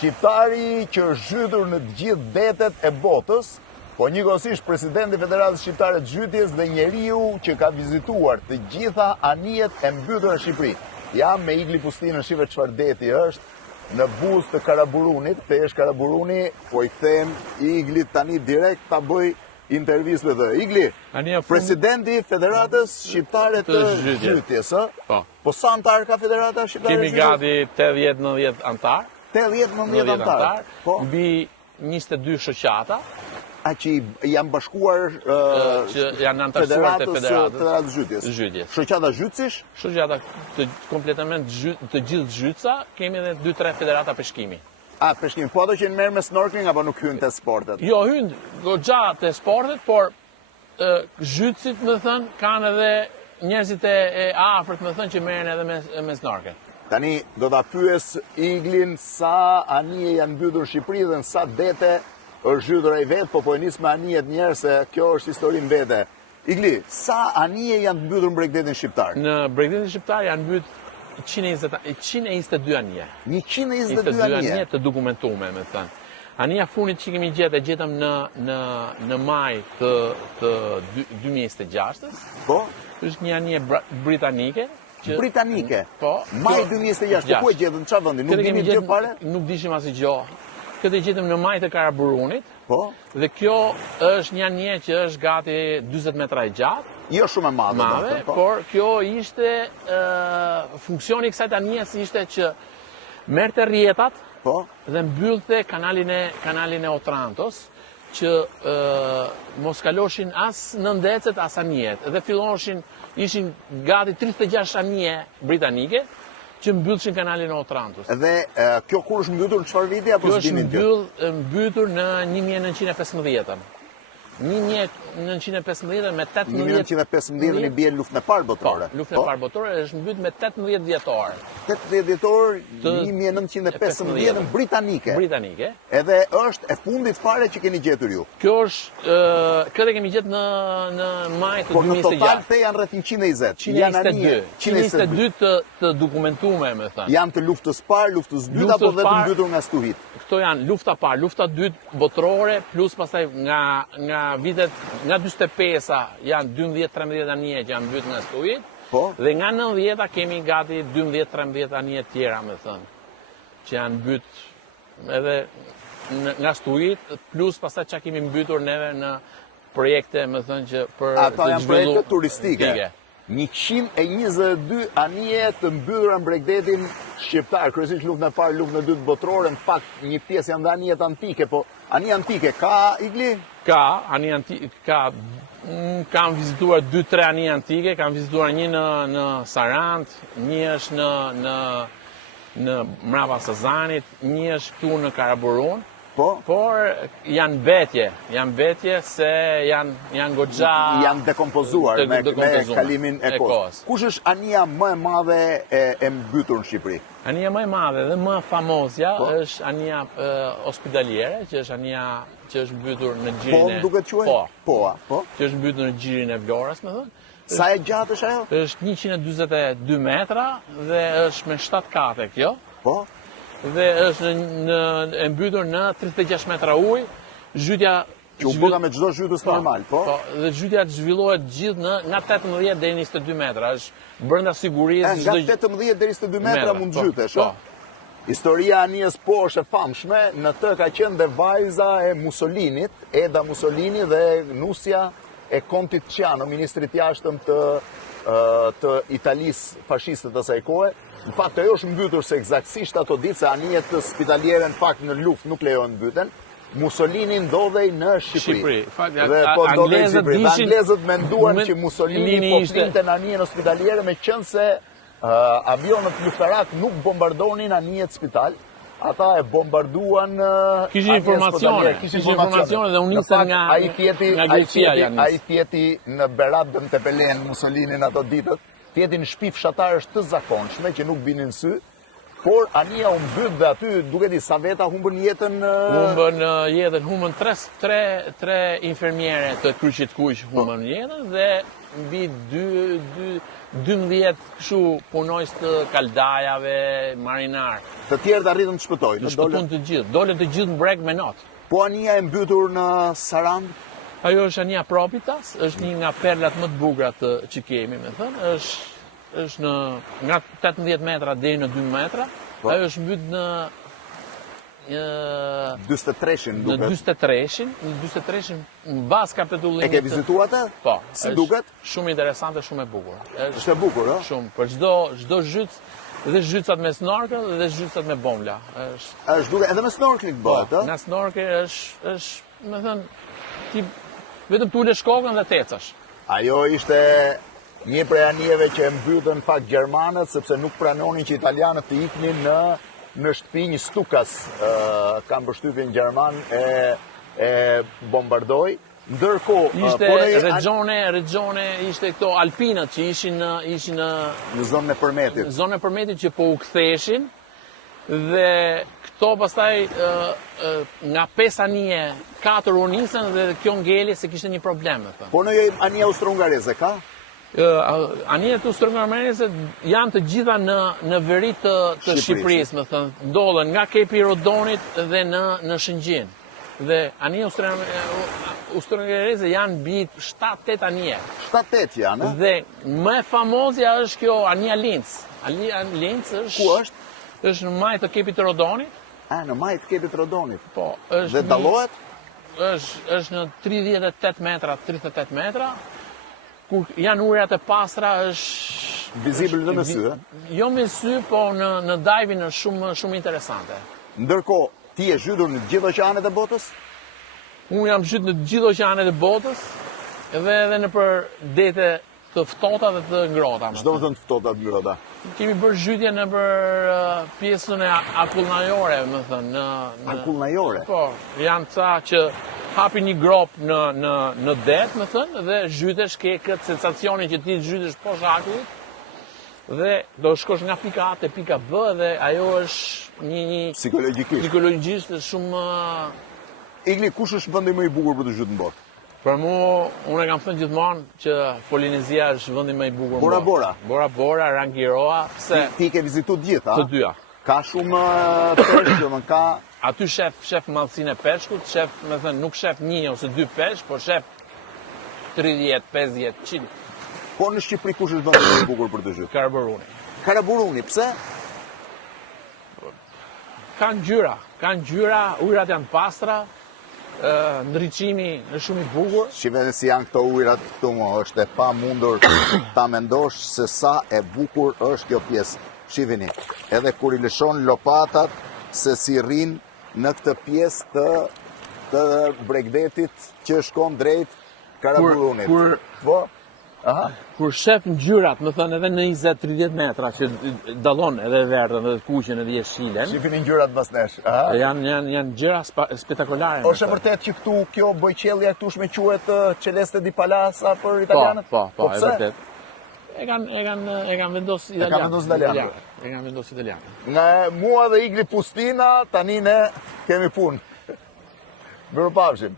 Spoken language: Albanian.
shqiptari që është zhytur në të gjithë detet e botës, po njëkohësisht presidenti i Federatës Shqiptare të Zhytjes dhe njeriu që ka vizituar të gjitha anijet e mbytura në Shqipëri. Jam me Igli Pustinën, shive çfarë deti është në buzë të Karaburunit, Pesh Karaburuni, po i them Iglit tani direkt ta bëj intervistë me të. Igli, presidenti i Federatës Shqiptare të Zhytjes, po sa antar ka Federata Shqiptare të Zhytjes? Kemi gati 80-90 antar. 80-90 antar. Mbi 22 shoqata. A që janë bashkuar që janë antarësuar të Federatës Zhytjes. Shoqata Zhytësish? Shoqata kompletament të gjithë Zhytësa, kemi edhe 2-3 federata peshkimi. A, peshkimi. Po ato që merr me snorkeling apo nuk hynë të sportet? Jo, hynë goxha të sportet, por Zhytësit, më thënë, kanë edhe njerëzit e afërt, më thënë, që merren edhe me snorkel. Tani do ta pyes Iglin sa anije janë mbytur në Shqipëri dhe në sa dete është zhytur ai vetë, po e nis me anijet njerë se kjo është histori vete. Igli, sa anije janë mbytur në Bregdetin shqiptar? Në Bregdetin shqiptar janë mbytur 122 anije. 122 anije të dokumentume, me thënë. Anija funit që kemi gjetë, e gjetëm në maj të 2026. Po? është një anije britanike. Britanike? Po. Maj 2026, po ku e gjetëm, çfarë vendi? Nuk dimi gjë fare? Nuk dishim asnjë gjë. Këtë e gjetëm në maj të Karaburunit. Po. Dhe kjo është një anije që është gati 40 metra e gjatë. Jo shumë e madhe. Por kjo ishte, funksioni i kësaj anijes ishte që merrte rrjetat dhe mbyllte kanalin e Otrantos, që mos kaloshin as nëndecet as anijet. Dhe ishin gati 36 anije britanike, që mbyllshin kanalin e Otrantos. Dhe kjo kur është mbytur në çfarë viti apo s'dimin kjo? Kjo është mbytur në 1915-ën. 1915 me 18... 1915 i bie luftën e parë botërore. Po, luftën e parë botërore është mbytur me 18 vjetor. 18 vjetor 1915 në britanike. Britanike. Edhe është e fundit fare që keni gjetur ju. Kjo është, këtë kemi gjetur në maj të 2026. Por në total te janë rreth 120. 122 të dokumentume, me thënë. Janë të luftës parë, luftës dytë apo dhe të mbytur nga stuhit? Këto janë lufta parë, lufta dytë botërore, plus pastaj nga vitet, nga 45-a janë 12-13 anije që janë mbytur nga stuhit, dhe nga 90-a kemi gati 12-13 anije tjera, me thënë, që janë mbytur edhe nga stuhit, plus pastaj që kemi mbytur neve në projekte, me thënë, që për të zhvilluar. Ato janë projekte turistike. 122 anije të mbytura në Bregdetin shqiptar, kryesisht luftën e parë, luftën e dytë botërore, në fakt një pjesë janë dhe anijet antike, po anije antike ka, Igli? Ka, anije antike, kam vizituar 2-3 anije antike, kam vizituar një në Sarand, një është në mbrapa Sazanit, një është këtu në Karaburun. Por janë betje se janë goxha... Janë dekompozuar me kalimin e kohës. Kush është anija më e madhe e mbytur në Shqipëri? Anija më e madhe dhe më famosja është anija hospitaliere, që është anija që është mbytur në gjirin e... Po, duket quajnë? Po. Që është mbytur në gjirin e Vlorës, me thënë. Sa e gjatë është ajo? është 122 metra dhe është me 7 kate kjo. Po. Dhe është e mbytur në 36 metra ujë, zhytja... Që u bëga me çdo zhytës normal, po? Dhe zhytja zhvillohet gjithë nga 18 deri në 22 metra, është brenda sigurisë... Nga 18 deri 22 metra mund zhytesh, Historia anijes po është e famshme, në të ka qenë dhe vajza e Mussolinit, Eda Mussolini dhe nusja e Kontit Ciano, ministrit jashtëm të Italisë fashiste të asaj kohe. Në fakt, ajo është mbytur se eksaktësisht ato ditë se anijet spitaliere në fakt në luftë nuk lejohen mbyten. Mussolini ndodhej në Shqipëri. Dhe po ndodhej në Shqipëri. Dhe anglezët menduan që Mussolini po flinte në anijen spitaliere me qenë se avionët luftarak nuk bombardonin anijet spital. Ata e bombarduan kishin informacione dhe unisën nga Greqia janë. Ai fjeti në Berat Dëmtepelen Mussolinin ato ditët. Fjeti në shtëpi fshatar është të zakonshme që nuk binin sy, por anija u mbyt dhe aty duke di sa veta humbën jetën. Humbën 3 infermiere të Kryqit Kuq humbën jetën dhe mbi 12 kështu punojës të kaldajave, marinar. Të tjerë të arritën të shpëtojnë. Në shpëtun të gjithë, dolen të gjithë në breg me natë. Po anija e mbytur në Sarand? Ajo është anija Propitas, është një nga perlat më të bukura që kemi, me thënë, është nga 18 metra deri në 2 metra. Ajo është mbyt në 43-shin duket. Në 43-shin, në bazë kapitullimit. E ke vizituar atë? Po. Si duket? Shumë interesante, shumë e bukur. Është e bukur, ë? Shumë, për çdo zhyt, dhe zhycat me snorkel dhe zhycat me bomla. Është duke edhe me snorkeling bëhet, ë? Nga snorkel është, me thënë, ti vetëm t'ule shkokën dhe tecash. Ajo ishte një prej anijeve që e mbytën në fakt gjermanët, sepse nuk pranonin që italianët të iknin në shtëpi një Stukas, kam përshtypjen gjerman e bombardoi. Ndërkohë, ishte regione ishte këto alpinat që ishin në zonën e përmetit. Në zonën e përmetit që po u ktheshin dhe këto pastaj nga 5 anije 4 u nisën dhe kjo ngeli se kishte një problem. Po në anija austro-hungareze ka? Anijet austro-hungareze janë të gjitha në veri të Shqipërisë, më thënë, ndodhen nga Kepi i Rodonit dhe në Shëngjin. Dhe anije austro-hungareze janë mbi 7-8 anije. 7-8 janë? Dhe më e famozja është kjo anija Linz. Anija Linz është... Ku është? është në majtë të Kepit të Rodonit. Në majtë të Kepit të Rodonit. Po. Dhe dallohet? është në 38 metra, 38 metra. Kur janë urat e pastra është... Vizibël dhe me sy, Jo me sy, po në dive-in është shumë interesante. Ndërkohë, ti je zhytur në gjithë oqeanet e botës? Unë jam zhytur në gjithë oqeanet e botës, edhe në për dete të ftota dhe të ngrota. Çdo të thënë ftota të ngrota? Kemi bërë zhytje në për pjesën e akullnajore, më thënë. Akullnajore? Po, janë ca që hapi një grop në det, më thënë, dhe zhytesh ke këtë sensacionin që ti zhytesh poshtë akullit, dhe do shkosh nga pika A te pika B, dhe ajo është një psikologjisht shumë... Igli, kush është vendi më i bukur për të zhytur në botë? Për mu, unë e kam thënë gjithmonë që Polinezia është vendi më i bukur në botë. Bora Bora? Bora Bora, Rangiroa, pse... Ti ke vizitu gjitha? Të dyja. Ka shumë peshq, ka... Aty shef mallësinë e peshkut, me thënë, nuk shef 1 ose 2 peshk, por shef 30, 50, 100. Po në Shqipëri kush është vendi më i bukur për të zhytur? Karaburuni. Karaburuni, pse? Kanë gjyra, ujrat janë pastra, ndriçimi është shumë i bukur. Shqipëve si janë këto ujrat këtu më, është e pa mundur ta mendosh se sa e bukur është kjo pjesë. Shifini, edhe kur i lëshon lopatat se si rrin në këtë pjesë të Bregdetit që shkon drejt Karaburunit. Kur shef ngjyrat, më thënë edhe në 20-30 metra që dallon edhe verdhën edhe kuqen edhe jeshilen. Shifini ngjyrat basnesh. Janë gjëra spektakolare. Është e vërtet që këtu kjo bojqellja këtu shme quhet Celeste di Palasa për italianët? Po, e vërtet. E kanë vendosur italianët. Nga mua dhe Igli Pustina, tani ne kemi punë. Mirupafshim.